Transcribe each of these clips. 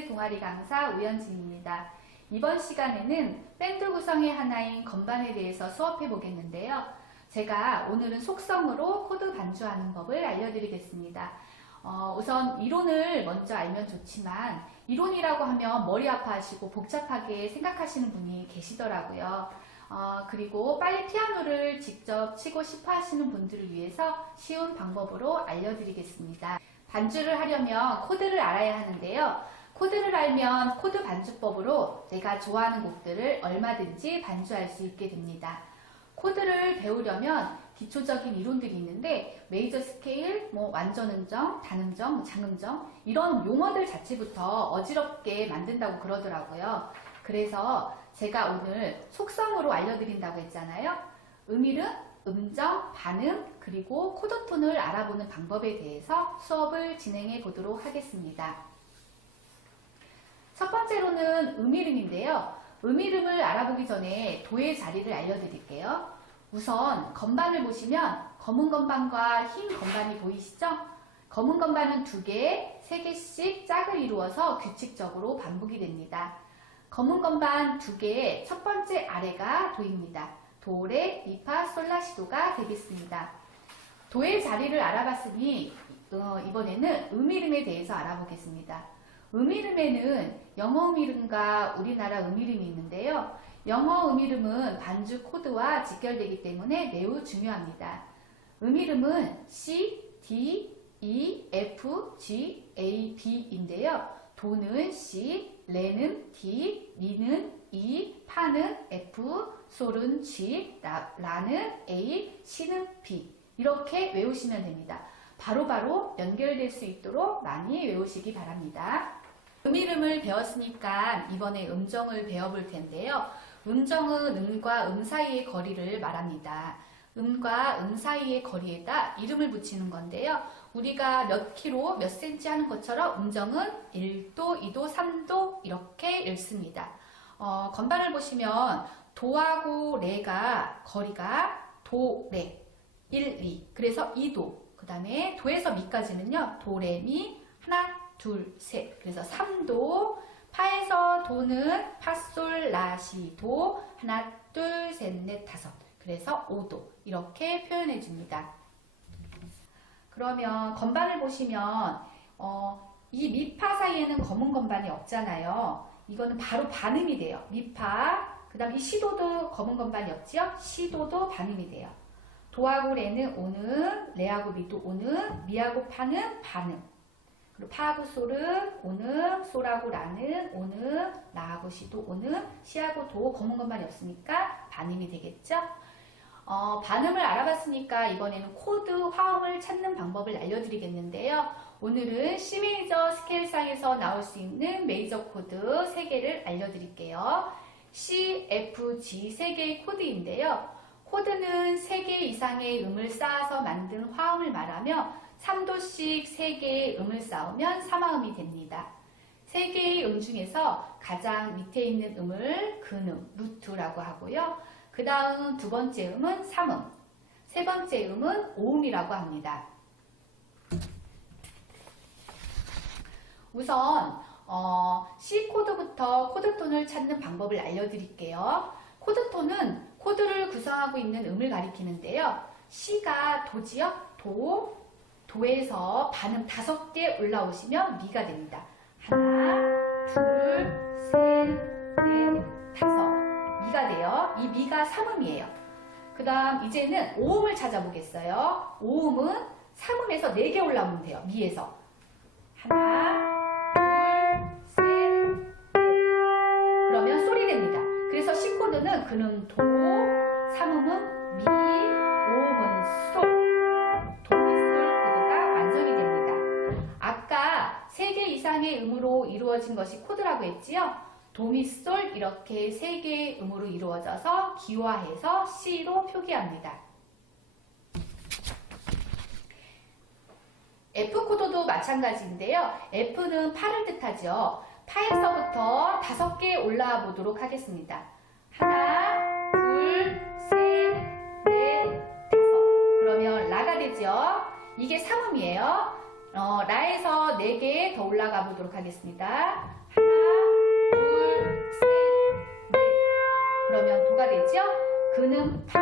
동아리 강사 우연진입니다. 이번 시간에는 밴드 구성의 하나인 건반에 대해서 수업해 보겠는데요. 제가 오늘은 속성으로 코드 반주하는 법을 알려드리겠습니다. 어, 우선 이론을 먼저 알면 좋지만 이론이라고 하면 머리 아파하시고 복잡하게 생각하시는 분이 계시더라고요. 어, 그리고 빨리 피아노를 직접 치고 싶어 하시는 분들을 위해서 쉬운 방법으로 알려드리겠습니다. 반주를 하려면 코드를 알아야 하는데요. 코드를 알면 코드 반주법으로 내가 좋아하는 곡들을 얼마든지 반주할 수 있게 됩니다. 코드를 배우려면 기초적인 이론들이 있는데 메이저 스케일, 뭐 완전 음정, 단음정, 뭐 장음정 이런 용어들 자체부터 어지럽게 만든다고 그러더라고요. 그래서 제가 오늘 속성으로 알려드린다고 했잖아요. 음이름, 음정, 반음, 그리고 코드톤을 알아보는 방법에 대해서 수업을 진행해 보도록 하겠습니다. 첫 번째로는 음이름인데요. 음이름을 알아보기 전에 도의 자리를 알려드릴게요. 우선 건반을 보시면 검은 건반과 흰 건반이 보이시죠? 검은 건반은 두 개, 세 개씩 짝을 이루어서 규칙적으로 반복이 됩니다. 검은 건반 두 개의 첫 번째 아래가 도입니다. 도, 레, 미, 파, 솔, 라, 시도가 되겠습니다. 도의 자리를 알아봤으니 어, 이번에는 음이름에 대해서 알아보겠습니다. 음이름에는 영어 음이름과 우리나라 음이름이 있는데요. 영어 음이름은 반주 코드와 직결되기 때문에 매우 중요합니다. 음이름은 C, D, E, F, G, A, B인데요. 도는 C, 레는 D, 미는 E, 파는 F, 솔은 G, 라, 라는 A, 시는 B. 이렇게 외우시면 됩니다. 바로바로 바로 연결될 수 있도록 많이 외우시기 바랍니다. 음이름을 배웠으니까 이번에 음정을 배워볼 텐데요. 음정은 음과 음 사이의 거리를 말합니다. 음과 음 사이의 거리에다 이름을 붙이는 건데요. 우리가 몇 킬로, 몇 센치 하는 것처럼 음정은 1도, 2도, 3도 이렇게 읽습니다. 어, 건반을 보시면 도하고 레가 거리가 도, 레, 1, 2. 그래서 2도. 그 다음에 도에서 미까지는요. 도, 레, 미, 하나, 둘, 셋. 그래서 3도. 파에서 도는 파, 솔, 라, 시, 도. 하나, 둘, 셋, 넷, 다섯. 그래서 5도. 이렇게 표현해 줍니다. 그러면 건반을 보시면 어, 이 미파 사이에는 검은 건반이 없잖아요. 이거는 바로 반음이 돼요. 미파. 그 다음 이 시도도 검은 건반이 없지요? 시도도 반음이 돼요. 도하고 레는 오는, 레하고 미도 오는, 미하고 파는 반음. 파하고 솔은 오는, 솔하고 라는 오는, 라하고 시도 오는, 시하고 도 검은 것만이 없으니까 반음이 되겠죠? 어, 반음을 알아봤으니까 이번에는 코드 화음을 찾는 방법을 알려드리겠는데요. 오늘은 C 메이저 스케일상에서 나올 수 있는 메이저 코드 3개를 알려드릴게요. C, F, G 3개의 코드인데요. 코드는 3개 이상의 음을 쌓아서 만든 화음을 말하며 3도씩 3개의 음을 쌓으면 3화음이 됩니다. 3개의 음 중에서 가장 밑에 있는 음을 근음, 루트라고 하고요. 그 다음 두 번째 음은 3음, 세 번째 음은 5음이라고 합니다. 우선 어, C 코드부터 코드톤을 찾는 방법을 알려드릴게요. 코드톤은 코드를 구성하고 있는 음을 가리키는데요. C가 도지요? 도, 도에서 반음 다섯 개 올라오시면 미가 됩니다. 하나, 둘, 셋, 넷, 다섯. 미가 돼요. 이 미가 3음이에요. 그 다음 이제는 5음을 찾아보겠어요. 5음은 3음에서 4개 올라오면 돼요. 미에서. 하나, 둘, 셋, 넷. 그러면 솔이 됩니다. 그래서 C 코드는 그는 도, 3음은 미, 5음은 솔. 3개 이상의 음으로 이루어진 것이 코드라고 했지요? 도미솔 이렇게 3개의 음으로 이루어져서 기화해서 C로 표기합니다. F 코드도 마찬가지인데요. F는 파를 뜻하죠. 파에서부터 다섯 개 올라와 보도록 하겠습니다. 하나, 둘, 셋, 넷, 다섯. 그러면 라가 되죠. 이게 3음이에요. 어, 라에서 4개 더 올라가 보도록 하겠습니다. 하나, 둘, 셋, 넷. 그러면 도가 되죠? 그는 파,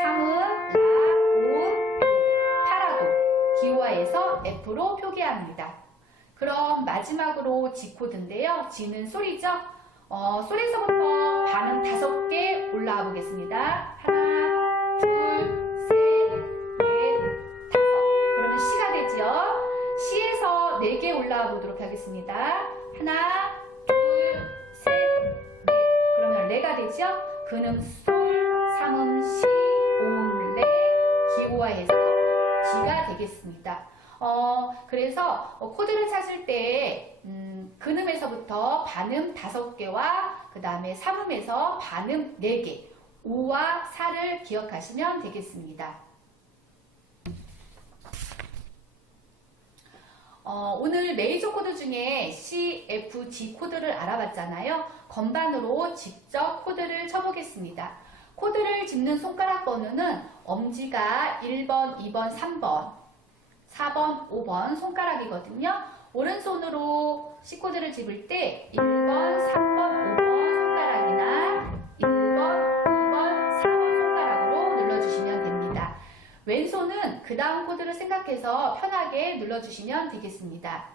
상은 라, 온, 도. 파라도. 기호화에서 F로 표기합니다. 그럼 마지막으로 G 코드인데요. G는 소리죠? 어, 소리에서부터 반음 다섯 개 올라와 보겠습니다. 하나, 올라와 보도록 하겠습니다. 하나, 둘, 셋, 넷. 그러면 레가 되죠? 그는 솔, 삼음, 시, 옴, 레, 기호화해서 G가 되겠습니다. 어, 그래서 어, 코드를 찾을 때, 음, 근음에서부터 반음 다섯 개와 그 다음에 삼음에서 반음 네 개, 오와 사를 기억하시면 되겠습니다. 어, 오늘 메이저 코드 중에 C, F, G 코드를 알아봤잖아요. 건반으로 직접 코드를 쳐보겠습니다. 코드를 짚는 손가락 번호는 엄지가 1번, 2번, 3번, 4번, 5번 손가락이거든요. 오른손으로 C 코드를 짚을 때 1번, 3번, 5번 그 다음 코드를 생각해서 편하게 눌러주시면 되겠습니다.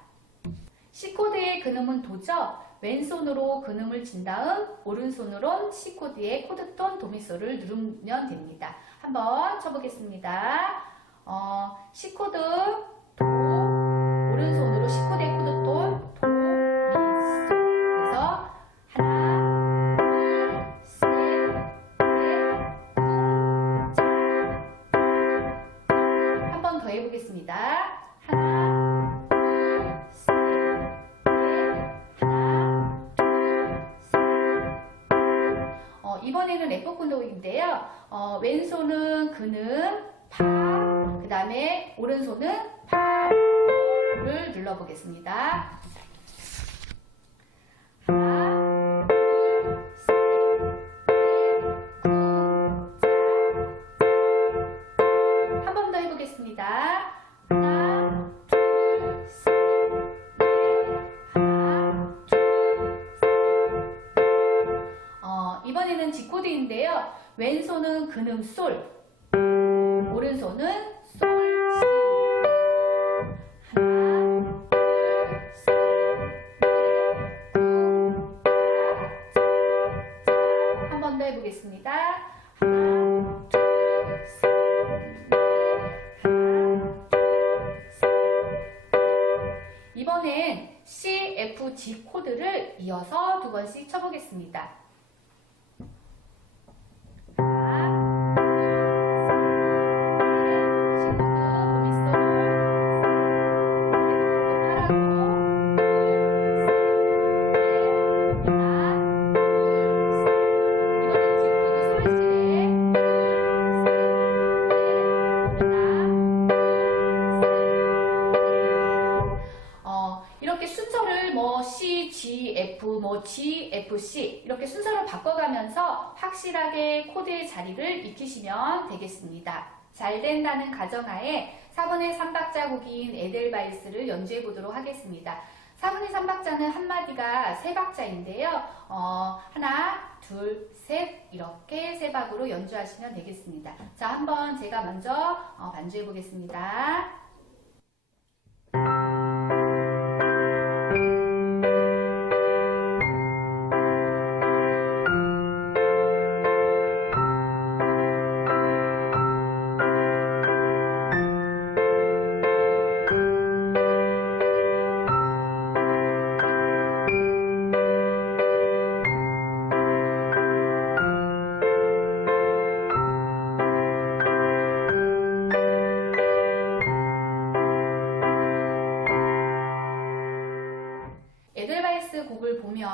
C 코드의 근음은 도죠. 왼손으로 근음을 친 다음 오른손으로 C 코드의 코드톤 도미소를 누르면 됩니다. 한번 쳐보겠습니다. 어, C 코드 도 오른손으로 C 코드의 코드인데요. 어, 왼손은 그는 파, 그 다음에 오른손은 파, 도를 눌러보겠습니다. 왼손은 근음 솔, 오른손은 뭐 G, F, C 이렇게 순서를 바꿔가면서 확실하게 코드의 자리를 익히시면 되겠습니다. 잘 된다는 가정하에 4분의 3박자곡인 에델바이스를 연주해 보도록 하겠습니다. 4분의 3박자는 한마디가 세 박자인데요. 어, 하나, 둘, 셋 이렇게 세 박으로 연주하시면 되겠습니다. 자, 한번 제가 먼저 어, 반주해 보겠습니다. 곡을 보면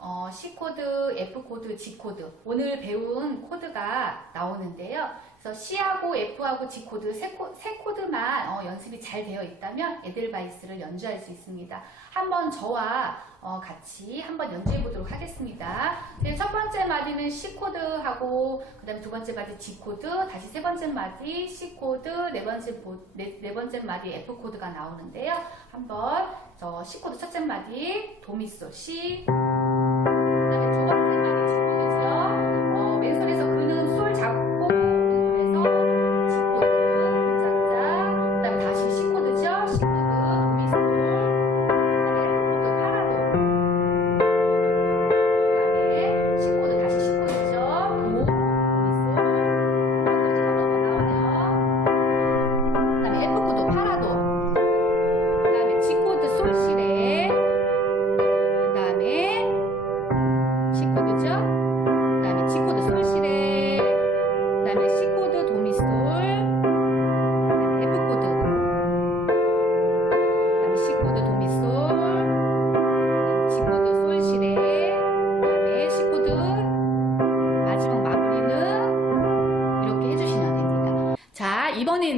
어, C 코드, F 코드, G 코드 오늘 배운 코드가 나오는데요. 그래서 C하고 F하고 G 코드 세, 코, 세 코드만 어, 연습이 잘 되어 있다면 에델바이스를 연주할 수 있습니다. 한번 저와 어, 같이 한번 연주해 보도록 하겠습니다. 네, 첫 번째 마디는 C 코드하고 그다음에 두 번째 마디 G 코드, 다시 세 번째 마디 C 코드, 네 번째 보- 네, 네 번째 마디 F 코드가 나오는데요. 한번 저 C 코드 첫째 마디 도미솔 C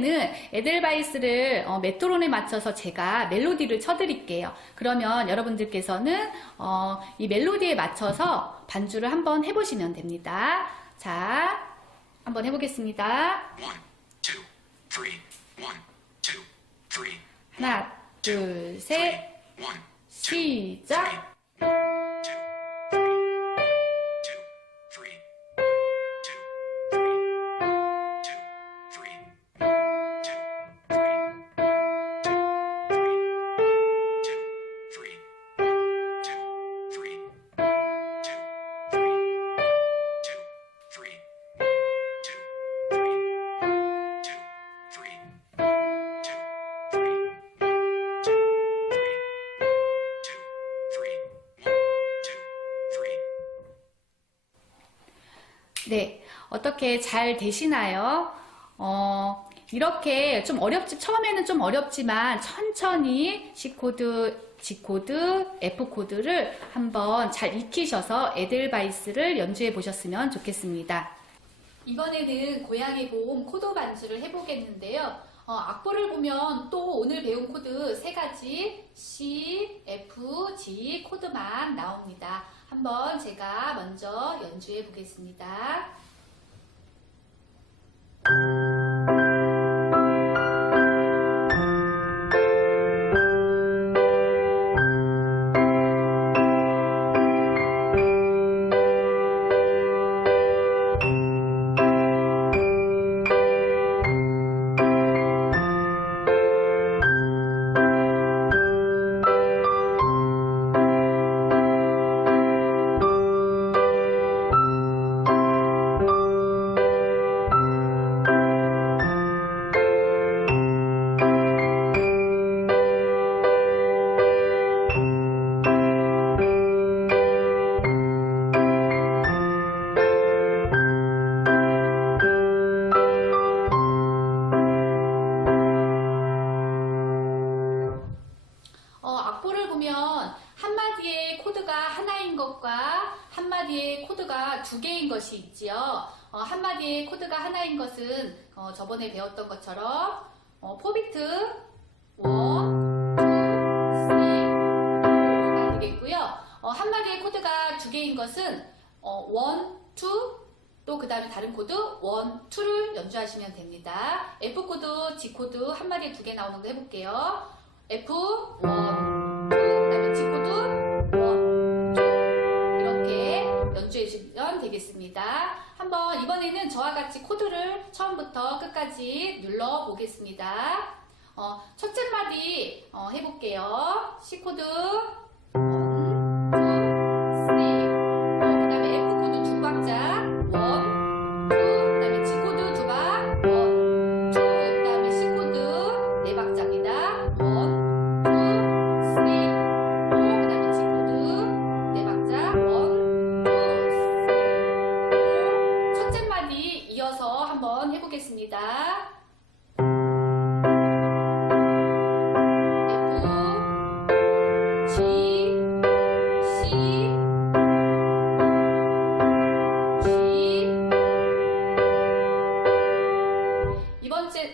이번에는 에델바이스를 어, 메트론에 맞춰서 제가 멜로디를 쳐드릴게요. 그러면 여러분들께서는 어, 이 멜로디에 맞춰서 반주를 한번 해보시면 됩니다. 자, 한번 해보겠습니다. One, two, three. One, two, three. 하나, 둘, 셋, 시작! 어떻게 잘 되시나요? 어, 이렇게 좀 어렵지, 처음에는 좀 어렵지만 천천히 C코드, G코드, F코드를 한번 잘 익히셔서 에델바이스를 연주해 보셨으면 좋겠습니다. 이번에는 고양이 보험 코드 반주를 해보겠는데요. 어, 악보를 보면 또 오늘 배운 코드 세 가지 C, F, G 코드만 나옵니다. 한번 제가 먼저 연주해 보겠습니다. thank you 두 개인 것이 있지요. 어, 한 마디의 코드가 하나인 것은 어, 저번에 배웠던 것처럼 어, 포비트 1, 2, 3가 되겠고요. 어, 한 마디의 코드가 두 개인 것은 어, 1, 2, 또그 다음에 다른 코드 1, 2를 연주하시면 됩니다. F 코드, G 코드 한 마디에 두 개 나오는 거 해볼게요. F 1, 되겠습니다. 한번 이번에는 저와 같이 코드를 처음부터 끝까지 눌러 보겠습니다. 어, 첫째 마디 어, 해볼게요. C 코드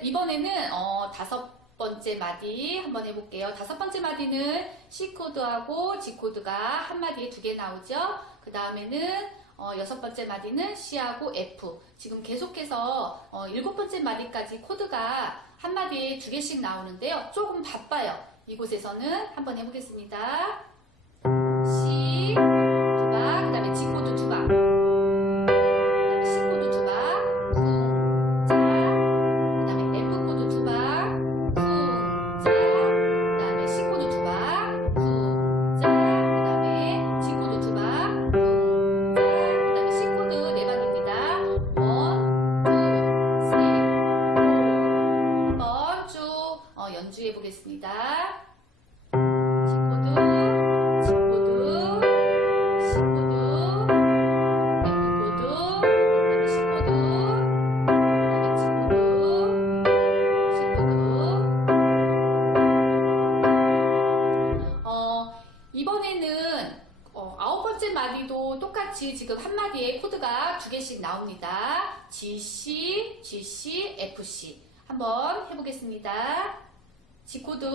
이번에는 어, 다섯 번째 마디 한번 해볼게요. 다섯 번째 마디는 C코드하고 G코드가 한 마디에 두 개 나오죠. 그 다음에는 어, 여섯 번째 마디는 C하고 F. 지금 계속해서 어, 일곱 번째 마디까지 코드가 한 마디에 두 개씩 나오는데요. 조금 바빠요. 이곳에서는 한번 해보겠습니다. 한번 해보겠습니다. 코드,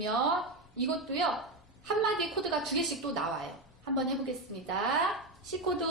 보면 이것도요. 한 마디에 코드가 두 개씩 또 나와요. 한번 해보겠습니다. C 코드,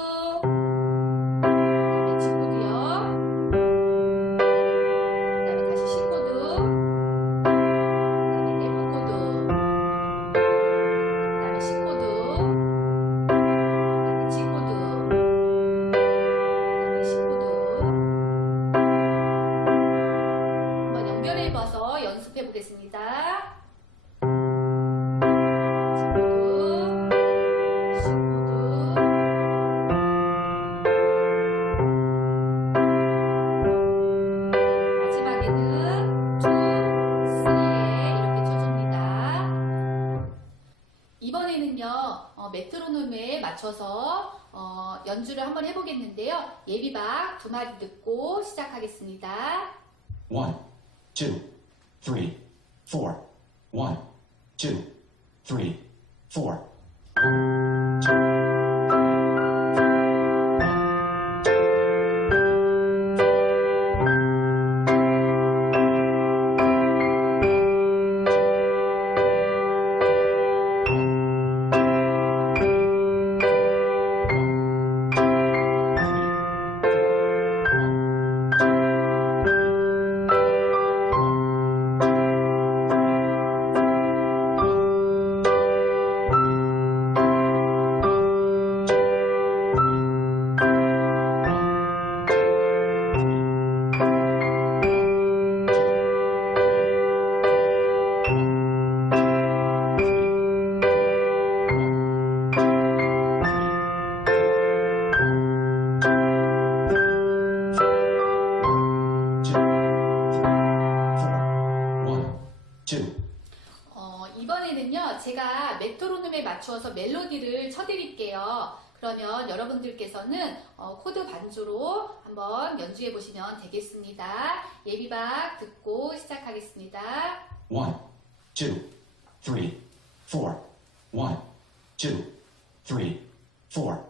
두 마디 듣고 시작하겠습니다. One, two, three, four. One, two, three, four. 들어서 멜로디를 쳐드릴게요. 그러면 여러분들께서는 어, 코드 반주로 한번 연주해 보시면 되겠습니다. 예비박 듣고 시작하겠습니다. 1, 2, 3, 4 1, 2, 3, 4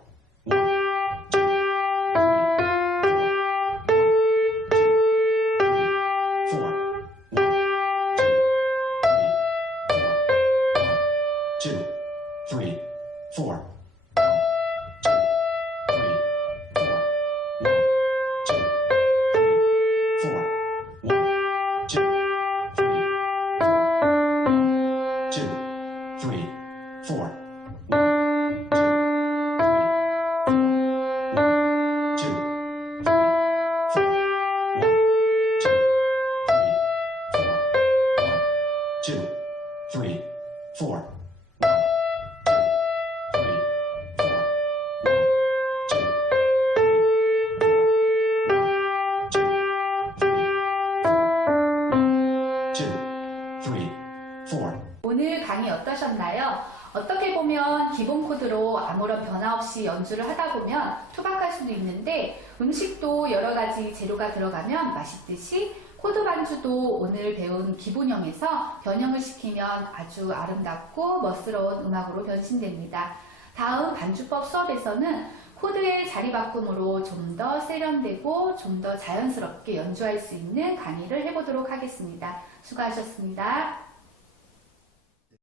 어떠셨나요? 어떻게 보면 기본 코드로 아무런 변화 없이 연주를 하다 보면 투박할 수도 있는데 음식도 여러 가지 재료가 들어가면 맛있듯이 코드 반주도 오늘 배운 기본형에서 변형을 시키면 아주 아름답고 멋스러운 음악으로 변신됩니다. 다음 반주법 수업에서는 코드의 자리 바꿈으로 좀 더 세련되고 좀 더 자연스럽게 연주할 수 있는 강의를 해보도록 하겠습니다. 수고하셨습니다.